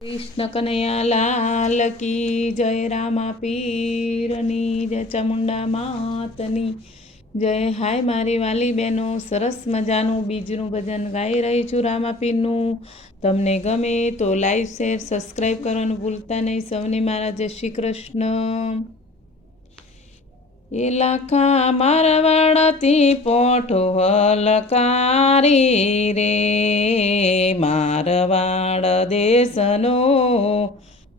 કૃષ્ણ કનૈયા લાલ કી જય, રામા પીરની જય, ચામુંડા માતની જય. હાય મારી વાલી બહેનો, સરસ મજાનું બીજનું ભજન ગાઈ રહી છું રામા પીરનું. તમને ગમે તો લાઈક શેર સબસ્ક્રાઈબ કરવાનું ભૂલતા નહીં. સૌને મારા જય શ્રી કૃષ્ણ. એ લાખા મારવાડથી પોઠો હલકારી રે, મારવાડ દેશનો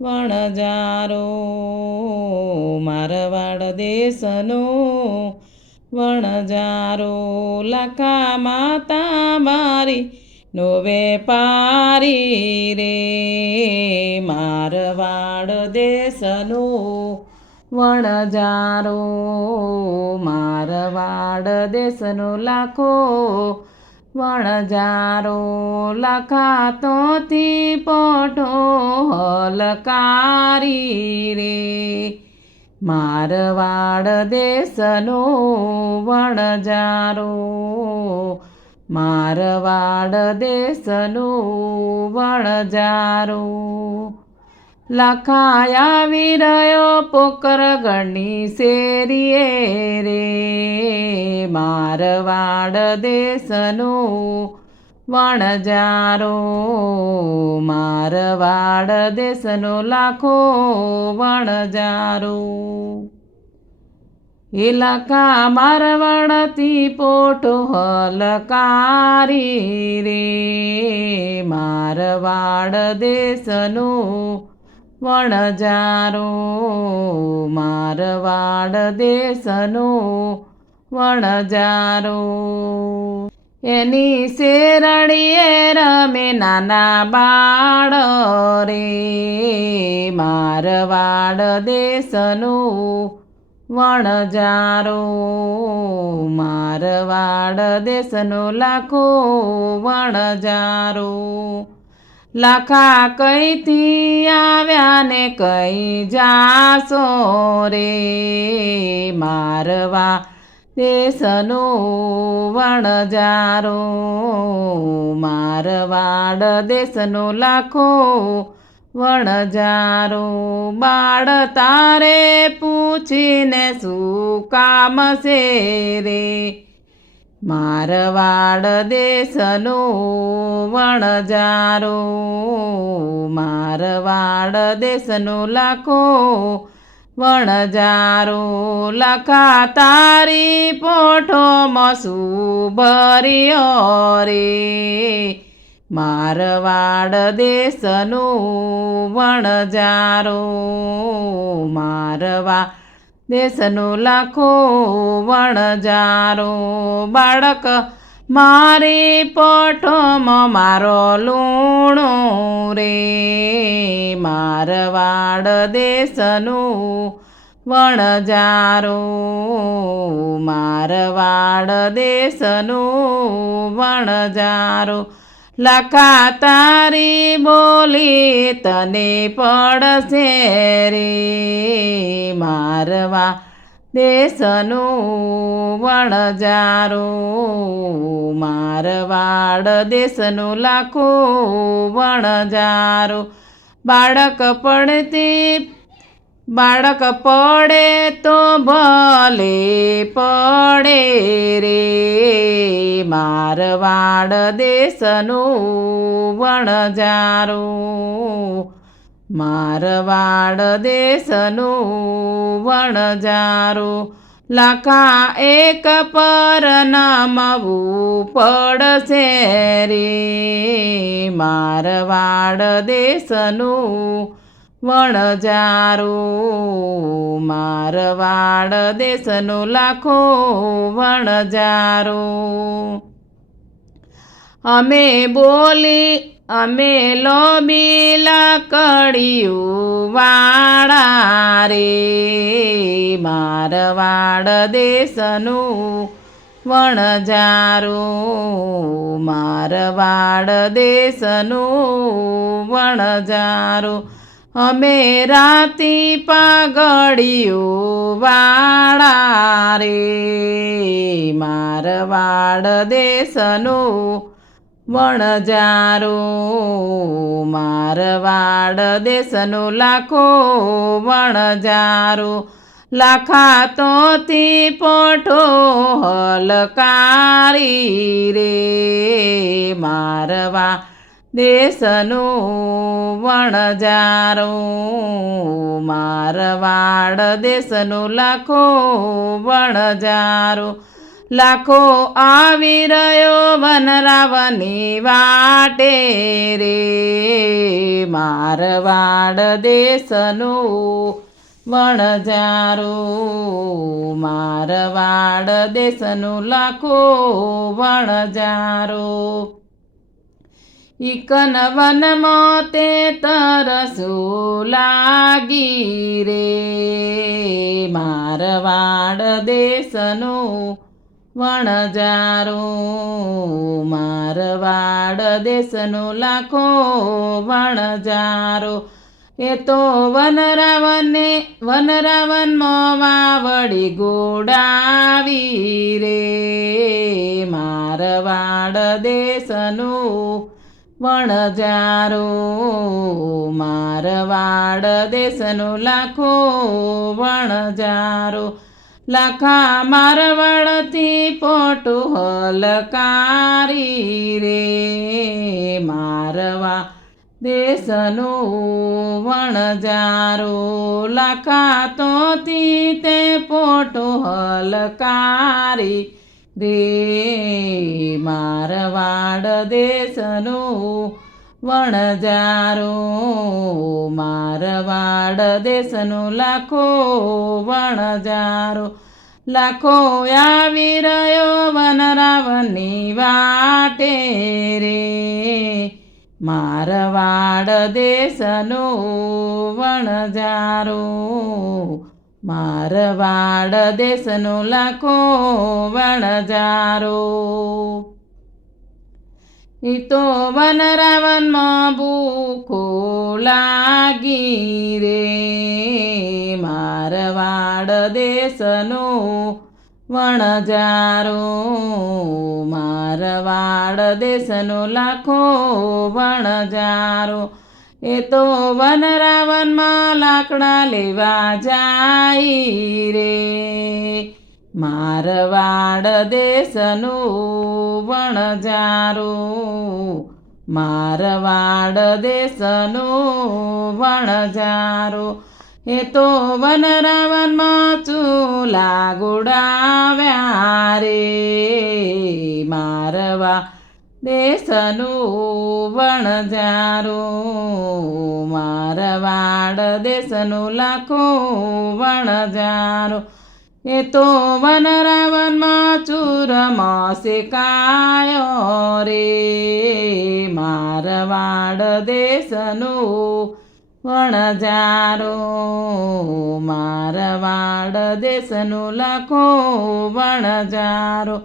વણજારો, મારવાડ દેશનો વણજારો. લાખા માતા મારી નો વેપારી રે, મારવાડ દેશનો વણજારો, મારવાડ દેશનો લાખો વણજારો. લાખા તોથી પોઠો હલકારી રે, મારવાડ દેશનો વણજારો, મારવાડ દેશનો વણજારો. લાખા આવી રહ્યો પોકરગઢની શેરીએ રે, મારવાડ દેશનો વણજારો, મારવાડ દેશનો લાખો વણજારો. એ લાખા મારવાડથી પોઠો હલકારી રે, મારવાડ દેશનો વણજારો, મારવાડ દેશનો વણજારો. એની શેરડીએ રમે નાના બાળ રે, મારવાડ દેશનો વણજારો, મારવાડ દેશનો લાખો વણજારો. લાખા કઈથી આવ્યા ને કઈ જાશો રે, મારવાડ દેશનો વણજારો, મારવાડ દેશનો લાખો વણજારો. બાળ તારે પૂછીને શું કામ છે રે, મારવાડ દેશનો વણજારો, મારવાડ દેશનો લાખો વણજારો. લાખા તારી પોઠોમાં શું ભર્યો રે, મારવાડ દેશનો વણજારો, મારવાડ દેશનો લાખો વણજારો. બાળક મારી પોઠોમાં મારો લૂણો રે, મારવાડ દેશનો વણજારો, મારવાડ દેશનો વણજારો. લાખા તારી બોલી તને પડશે રે, મારવાડ દેશનો વણજારો, મારવાડ દેશનો લાખો વણજારો. બાળક પડે તો ભલે પડે રે, મારવાડ દેશનો વણજારો, મારવાડ દેશનો વણજારો. લાખા એક પર નમવું પડશે રે, મારવાડ દેશનો વણજારો, મારવાડ દેશનો લાખો વણજારો. અમે લોબીલા કડિયું વાળા રે, મારવાડ દેશનો વણજારો, મારવાડ દેશનો વણજારો. અમે રાતી પાઘડિયું વાળા રે, મારવાડ દેશનો વણજારો મારવાડ દેશનો લાખો વણજારો લાખાતોથી પોઠો હલકારી રે મારવા દેશનો વણજારો મારવાડ દેશનો લાખો વણજારો લાખો આવી રહ્યો વનરાવની વાટે રે મારવાડ દેશનો વણજારો મારવાડ દેશનો લાખો વણજારો ઈકન વનમાં તે તરસો લાગી રે મારવાડ દેશનો વણજારો મારવાડ દેશનો લાખો વણજારો એ તો વનરાવનમાં વાવડી ગોડાવી રે મારવાડ દેશનો વણજારો મારવાડ દેશનો લાખો વણજારો લાખા મારવાડથી પોટું હલકારી રે મારવા દેશનો વણજારો લાખાતોથી તે પોટું હલકારી રે મારવાડ દેશનો વણજારો મારવાડ દેશનો લાખો વણજારો લાખો આવી રહ્યો વનરાવની વાટે રે મારવાડ દેશનો વણજારો મારવાડ દેશનો લાખો વણજારો ઈ તો વનરાવનમાં ભૂખો લાગી રે મારવાડ દેશનો વણજારો મારવાડ દેશનો લાખો વણજારો એ તો વનરાવનમાં લાકડા લેવા જાય રે મારવાડ દેશનો વણજારો મારવાડ દેશનો વણજારો એ તો વનરાવનમાં ચૂલા ગોડાવ્યા રે મારવા દેશનો વણજારો મારવાડ દેશનો લાખો વણજારો એ તો વનરાવનમાં ચૂરમાં શેકાયો રે મારવાડ દેશનો વણજારો મારવાડ દેશનો લાખો વણજારો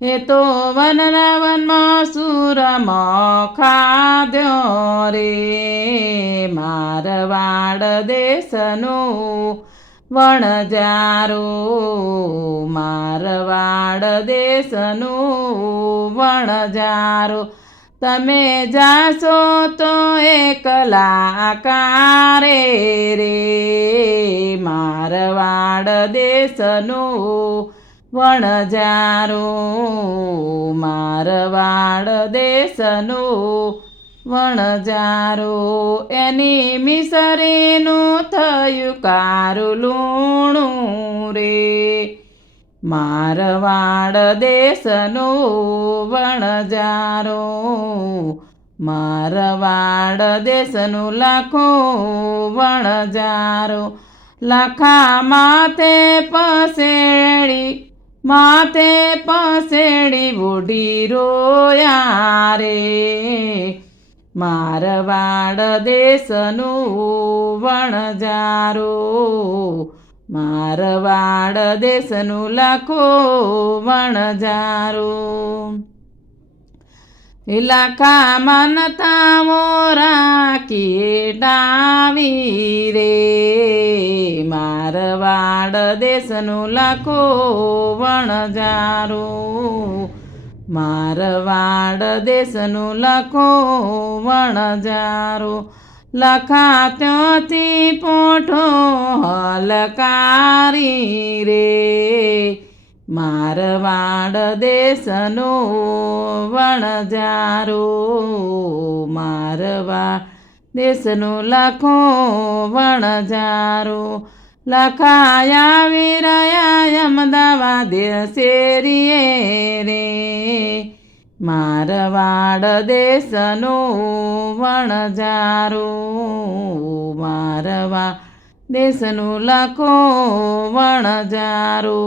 એ તો વનરાવનમાં સૂરમાં ખાધ્યો રે મારવાડ દેશનો વણજારો મારવાડ દેશનો વણજારો તમે જાશો તો એકલા કારે રે મારવાડ દેશનો વણજારો મારવાડ દેશનો વણજારો એની મિસરીનું થયું કારું લૂણું રે મારવાડ દેશનો વણજારો મારવાડ દેશનો લાખો વણજારો લાખા માથે પસેડી બુઢી રોયા રે મારવાડ દેશનો વણજારો મારવાડ દેશનો લાખો વણજારો લાખા માનતાઓ રાખીએ ડાવી રે મારવાડ દેશનો લાખો વણજારો મારવાડ દેશનું લખો વણજારો લખાત્યોથી પોઠો હલકારી રે મારવાડ દેશનો વણજારો મારવાડ દેશનું લખો વણજારો લખાયા વીરયા અમદાવાદ શેરીએ રે મારવાડ દેશનો વણજારો મારવાડ દેશનું લખો વણજારો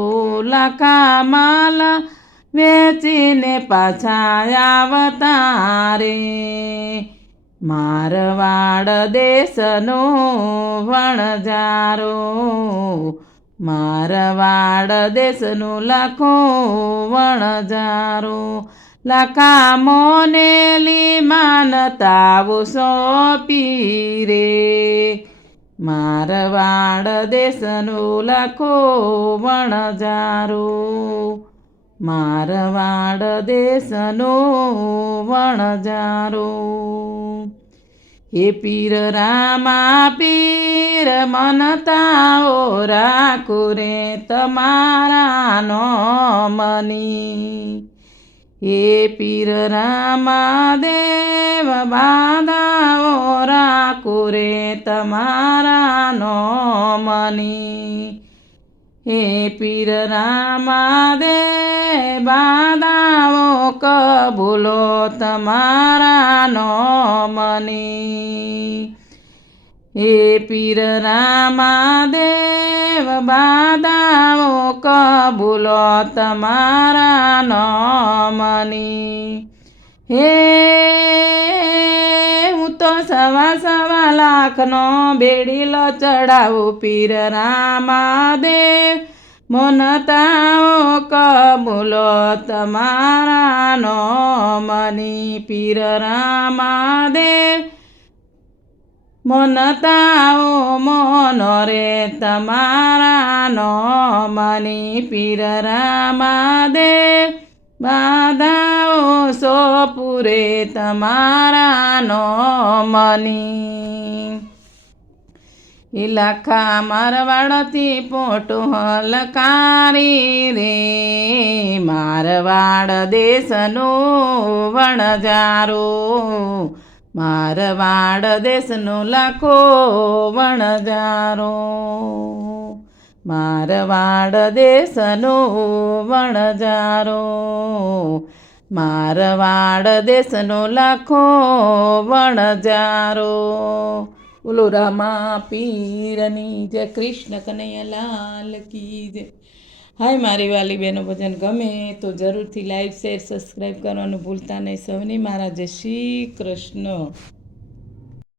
લખા માલ વેચીને પાછા આવતા રે મારવાડ દેશનો વણજારો મારવાડ દેશનું લખો વણજારો લખા મોનેલી માનતાઓ સોંપી રે મારવાડ દેશનું લખો વણજારો મારવાડ દેશનો વણજારો હે પીર રામા પીર મનતાઓ રાખો રે તમારા નોમની હે પીર રામા દેવ બાધાઓ રાખો રે તમારા નોમની હે પીર રામા દેવ બાધાઓ કબૂલો તમારા નોમની હે પીર રામા દેવ બાધાઓ કબૂલો તમારા નોમની હે હું તો સવા લાખનો બેડીલો ચડાવું પીર રામા દેવ મોનતાઓ કબૂલો તમારા નોમની પીર રામા દેવ મોનતાઓ મોનો રે તમારા નોમની પીર રામા દેવ બાધાઓ સોપુરે તમારા નોમની લખા મારવાડથી પોટો હલકારી રે મારવાડ દેશનો વણજારો મારવાડ દેશનો લખો વણજારો મારવાડ દેશનો વણજારો મારવાડ દેશનો લખો વણજારો બોલો રામા પીરની જય કૃષ્ણ કનૈયા લાલ કી જય હાય મારી વાલી બહેનો ભજન ગમે તો જરૂરથી લાઈક શેર સબસ્ક્રાઈબ કરવાનું ભૂલતા નહીં સૌને મારા જય શ્રી કૃષ્ણ